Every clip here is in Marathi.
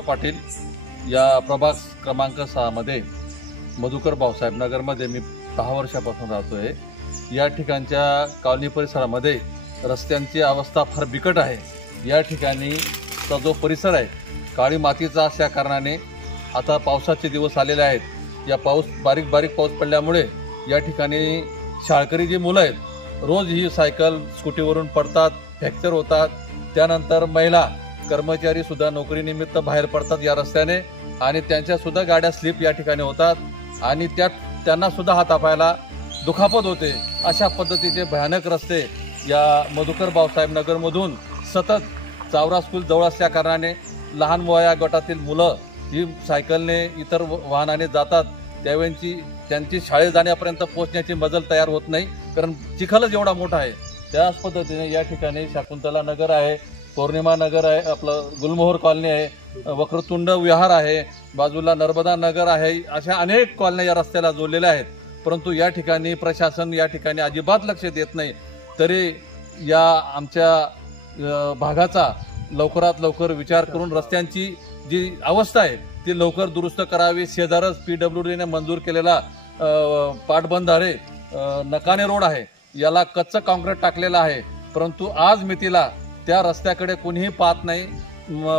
पाटील या प्रभाग क्रमांक 6 मध्ये मधुकर भाऊसाहेब नगरमध्ये मी 10 वर्षापासून राहतोय। या ठिकाणच्या कॉलनी परिसरामध्ये रस्त्यांची अवस्था फार बिकट आहे। या ठिकाणीचा जो परिसर आहे काळी मातीचा असल्या कारणाने आता पावसाचे दिवस आलेले आहेत। या बारीक पाऊस पडल्यामुळे या ठिकाणी शाळकरी जी मुलं आहेत रोज ही सायकल स्कूटीवरून पडतात, फ्रॅक्चर होतात। त्यानंतर महिला कर्मचारी सुद्धा नोकरीनिमित्त बाहेर पडतात या रस्त्याने आणि त्यांच्या सुद्धा गाड्या स्लिप या ठिकाणी होतात आणि त्यांना सुद्धा हातापायाला दुखापत होते। अशा पद्धतीचे भयानक रस्ते या मधुकर भाऊसाहेब नगरमधून सतत चावरा स्कूल जवळ असल्या कारणाने लहान वया गटातील मुलं ही सायकलने इतर वाहनाने जातात त्यावेळी त्यांची शाळेत जाण्यापर्यंत पोहोचण्याची मजल तयार होत नाही, कारण चिखलच एवढा मोठा आहे। त्याच पद्धतीने या ठिकाणी शाकुंतला नगर आहे, पौर्णिमा नगर आहे, आपलं गुलमोहर कॉलनी आहे, वक्रतुंड विहार आहे, बाजूला नर्मदा नगर आहे। अशा अनेक कॉलन्या या रस्त्याला जोडलेल्या आहेत, परंतु या ठिकाणी प्रशासन या ठिकाणी अजिबात लक्ष देत नाही। तरी या आमच्या भागाचा लवकरात लवकर विचार करून रस्त्यांची जी अवस्था आहे ती लवकर दुरुस्त करावी। शेजारच PWDने मंजूर केलेला पाटबंधारे नकाने रोड आहे, याला कच्चं काँक्रीट टाकलेलं आहे, परंतु आज मितीला त्या रस्त्याकडे कोणीही पाहत नाही,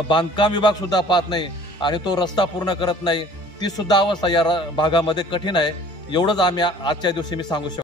बांधकाम विभाग सुद्धा पाहत नाही आणि तो रस्ता पूर्ण करत नाही। ती सुद्धा अवस्था या भागामध्ये कठीण आहे। एवढंच आम्ही आजच्या दिवशी मी सांगू शकतो।